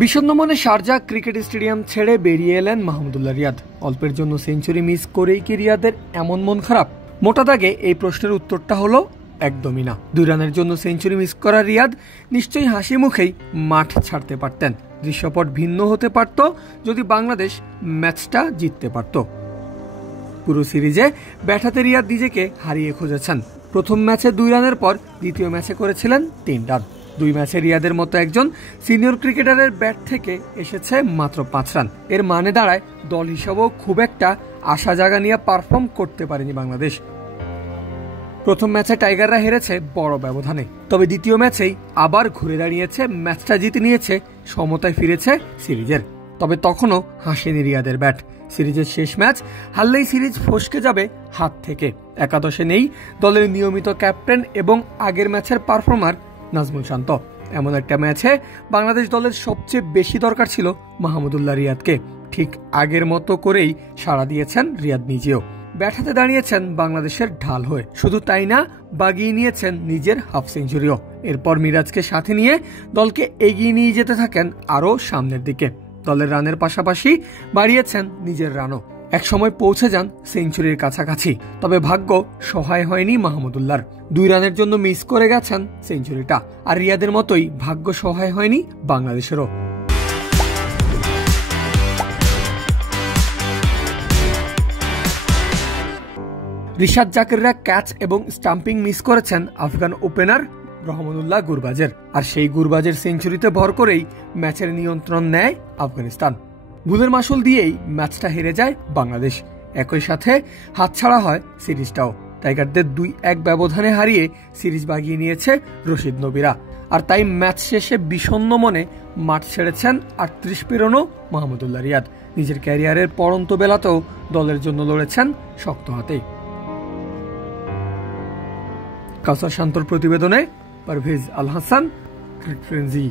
বিষণ্ণ মনে Sharjah cricket stadium ছেড়ে বেরিয়ে এলেন মাহমুদুল্লাহ রিয়াদ। অল্পের জন্য সেঞ্চুরি মিস করেই কি রিয়াদের এমন মন খারাপ? মোটা দাগে এই প্রশ্নের উত্তরটা হলো একদমই না। 2 রানের জন্য সেঞ্চুরি মিস করা রিয়াদ নিশ্চয়ই হাসি মুখেই মাঠ ছাড়তে পারতেন। দৃশ্যপট ভিন্ন হতে পারত যদি বাংলাদেশ ম্যাচটা জিততে পারত। পুরো সিরিজে ব্যাট রিয়াদ নিজেকে হারিয়ে খুঁজেছেন। প্রথম ম্যাচে 2 রানের পর দ্বিতীয় ম্যাচে করেছিলেন 3 রান। 2 ম্যাচে রিয়াদের মতো একজন সিনিয়র ক্রিকেটারের ব্যাট থেকে এসেছে মাত্র 5 রান। এর মানে দাঁড়ায় দল হিসাবেও খুব একটা আশা জাগা নিয়ে পারফর্ম করতে পারেনি বাংলাদেশ। প্রথম ম্যাচে টাইগাররা হেরেছে বড় ব্যবধানে, তবে দ্বিতীয় ম্যাচেই আবার ঘুরে দাঁড়িয়েছে, ম্যাচটা জিতে নিয়েছে, সমতায় ফিরেছে সিরিজের। তবে তখনও হাসেনি রিয়াদের ব্যাট। সিরিজের শেষ ম্যাচ হারলেই সিরিজ ফসকে যাবে হাত থেকে। একাদশে নেই দলের নিয়মিত ক্যাপ্টেন এবং আগের ম্যাচের পারফর্মার নাজমুল শান্ত। এমন একটা ম্যাচে বাংলাদেশ দলের সবচেয়ে বেশি দরকার ছিল মাহমুদুল্লাহ রিয়াদকে। ঠিক আগের মতো করেই সাড়া দিয়েছেন রিয়াদ নিজেও। ব্যাট হাতে দাঁড়িয়েছেন বাংলাদেশের ঢাল হয়ে। শুধু তাই না, বাগিয়ে নিয়েছেন নিজের হাফ সেঞ্চুরিও। এরপর মিরাজকে সাথে নিয়ে দলকে এগিয়ে নিয়ে যেতে থাকেন আরও সামনের দিকে। দলের রানের পাশাপাশি বাড়িয়েছেন নিজের রানও। একসময় পৌঁছে যান সেঞ্চুরির কাছাকাছি, তবে ভাগ্য সহায় হয়নি মাহমুদুল্লাহর। 2 রানের জন্য মিস করে গেছেন সেঞ্চুরিটা। আর রিয়াদের মতোই ভাগ্য সহায় হয়নি বাংলাদেশেরও। রিশাদ জাকিররা ক্যাচ এবং স্টাম্পিং মিস করেছেন আফগান ওপেনার রহমানুল্লাহ গুরবাজের। আর সেই গুরবাজের সেঞ্চুরিতে ভর করেই ম্যাচের নিয়ন্ত্রণ নেয় আফগানিস্তান। ভুলের মাসুল দিয়েই ম্যাচটা হেরে যায় বাংলাদেশ। একই সাথে হাতছাড়া হয় সিরিজটাও। টাইগারদের 2-1 ব্যবধানে হারিয়ে সিরিজ বাগিয়ে নিয়েছে রশিদ নবীরা। আর তাই ম্যাচ শেষে বিষণ্ণ মনে মাঠ ছেড়েছেন 38 পেরোনো মাহমুদুল্লাহ রিয়াদ। নিজের ক্যারিয়ারের পড়ন্ত বেলাতেও দলের জন্য লড়েছেন শক্ত হাতে। কাউসার শান্তর প্রতিবেদনে পারভেজ আল হাসান, ক্রিকেট ফ্রেন্জি।